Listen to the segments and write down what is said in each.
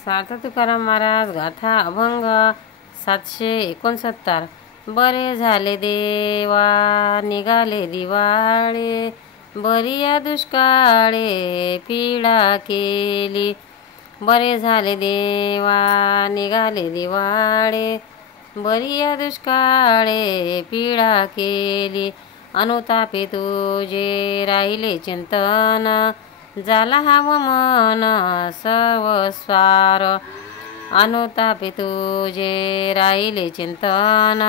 सार्थ तुकाराम महाराज गाथा अभंग 769. बरे झाले देवा निघाले दिवाळे, बरी या दुष्काळे पीडा केली. बरे झाले देवा निघाले दिवाळे, बरी या दुष्काळे पीडा केली. अनुतापे तुझे राहिले चिंतन, झाला हवं मन सर्वस्वार. अनुतापे तुझे राहिले चिंतन,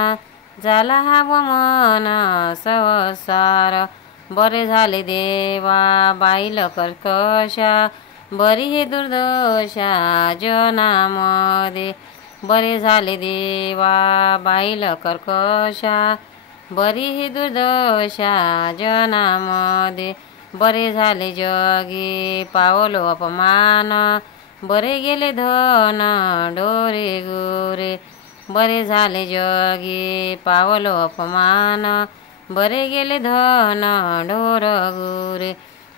झाला हवं मन सर्वस्वार. बरे झाले देवा बाईल कर्कशा, बरी हे दुर्दशा जनामध्ये. बरे झाले देवा बाईल कर्कशा, बरी ही दुर्दशा जनामध्ये. बरे झाले जगी पावलो अपमान, बरे गेले धन डोरे गोरे. बरे झाले जगी पावलो अपमान, बरे गेले धन ढोर गोरे.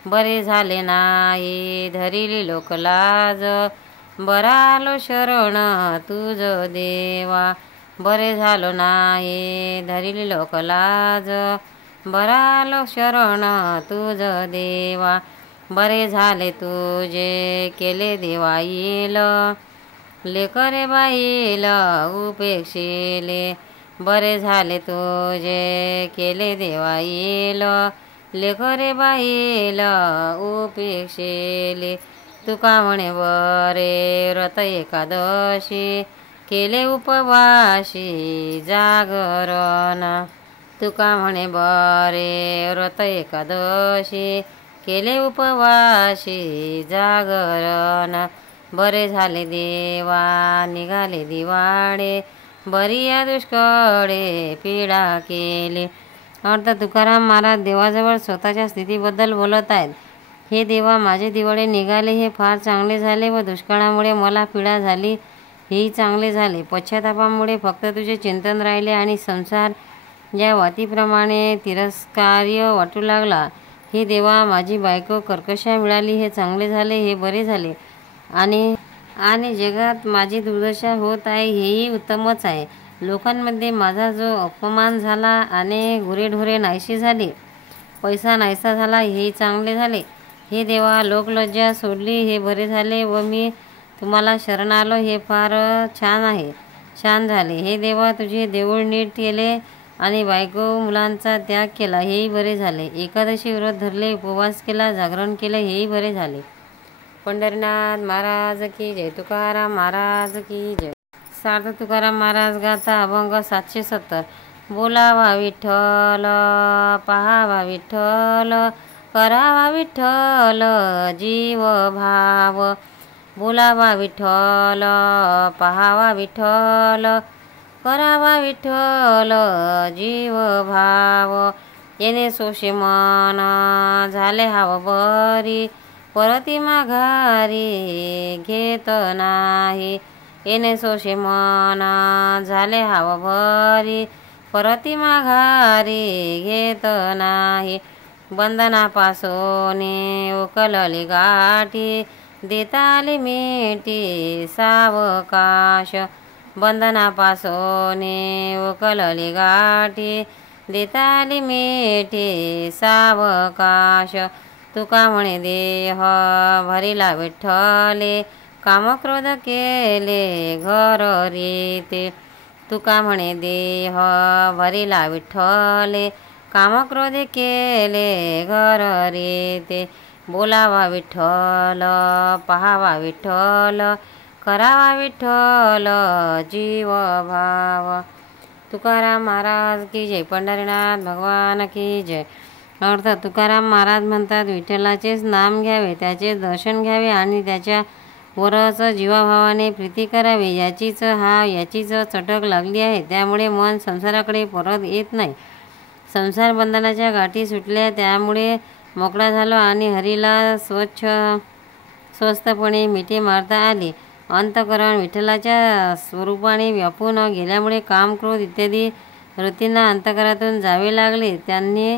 बरे झाले नाही धरिली लोकलाज, बरालो शरण तुझ देवा. बरे झालो नाही धरिली लोकलाज, बरालो शरण तुझ देवा. बरे झाले तुझे केले देवा येईल, लेकरे बाईल उपेक्षिले. बरे झाले तुझे केले देवा येईल, लेकरे बाईल उपेक्षिले. तुका म्हणे बरे व्रत एकादशी, केले उपवाशी जागरण. तुका म्हणे बरे व्रत एकादशी, केले उपवाशी जागरण. बरे झाले देवा निघाले दिवाळे, बरी या दुष्काळे पीडा केली. अर्थ तुकाराम महाराज देवाजवळ स्वतःच्या स्थितीबद्दल बोलत आहेत. हे देवा, माझे दिवाळे निघाले हे फार चांगले झाले, व दुष्काळामुळे मला पीडा झाली हेही चांगले झाले. पश्चातापामुळे फक्त तुझे चिंतन राहिले आणि संसार या वातीप्रमाणे तिरस्कार्य वाटू लागला. हे देवा, माझी बायको कर्कशा मिळाली हे चांगले झाले, हे बरे झाले. आणि जगात माझी दुर्दशा होत आहे हेही उत्तमच आहे. लोकांमध्ये माझा जो अपमान झाला आणि गुरेढोरे नाहीशी झाली, पैसा नाहीसा झाला हेही चांगले झाले. हे देवा, लोकलज्जा सोडली हे बरे झाले, व मी तुम्हाला शरण आलो हे फार छान झाले. हे देवा, तुझे देऊळ नीट केले आणि बायको मुलांचा त्याग केला हेही बरे झाले. एकादशी व्रत धरले, उपवास केला, जागरण केले हेही बरे झाले. पंढरीनाथ महाराज की जय. तुकाराम महाराज की जय. सार्थ तुकाराम महाराज गाथा अभंग 770. बोलावा विठ्ठल पहावा विठ्ठल, करावा विठ्ठल जीव भाव. बोलावा विठ्ठल पहावा विठ्ठल, करावा विठ्ठल जीव भाव. येणे सोशे मन झाले हाव बरी, परती माघारी घेत नाही. येणे सोशे मन झाले हाव भरी, परती माघारी घेत नाही. बंधनापासून उकलली गाठी, देताली मिठी सावकाश. बंधनापासून उकलली गाठी, देताली मिठी सावकाश. तुका म्हणे देह भरिला विठ्ठले, कामक्रोध केले घर रीते. तुका म्हणे देह भरिला विठ्ठले, कामक्रोध केले घर रीते. बोलावा विठ्ठल पहावा विठ्ठल, करावा विठ्ठल जीव भाव. तुकाराम महाराज की जय. पंढरीनाथ भगवान की जय. अर्थ तुकाराम महाराज म्हणतात, विठ्ठलाचेच नाम घ्यावे, त्याचे दर्शन घ्यावे आणि त्याच्या वरच जीवाभावाने प्रीती करावी. याचीच चटक लागली आहे, त्यामुळे मन संसाराकडे परत येत नाही. संसार बंधनाच्या गाठी सुटल्या, त्यामुळे मोकळा झालो आणि हरीला स्वस्तपणे मिठी मारता आली. अंतःकरण विठ्ठलाच्या स्वरूपाने व्यापून गेल्यामुळे काम क्रोध इत्यादी वृत्तींना अंतःकरणातून जावे लागले, त्यांनी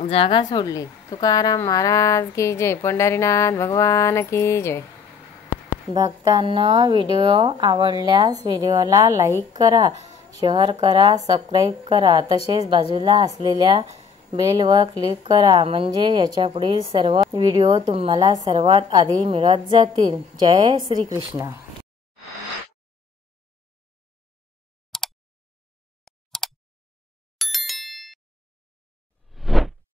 जागा सोडली. तुकाराम महाराज की जय. पंढरीनाथ भगवान की जय. भक्तांनो, व्हिडिओ आवडल्यास व्हिडिओला लाईक करा, शेअर करा, सबस्क्राईब करा, तसेच बाजूला असलेल्या बेलवर क्लिक करा, म्हणजे याच्यापुढील सर्व व्हिडिओ तुम्हाला सर्वात आधी मिळत जातील. जय श्री कृष्ण.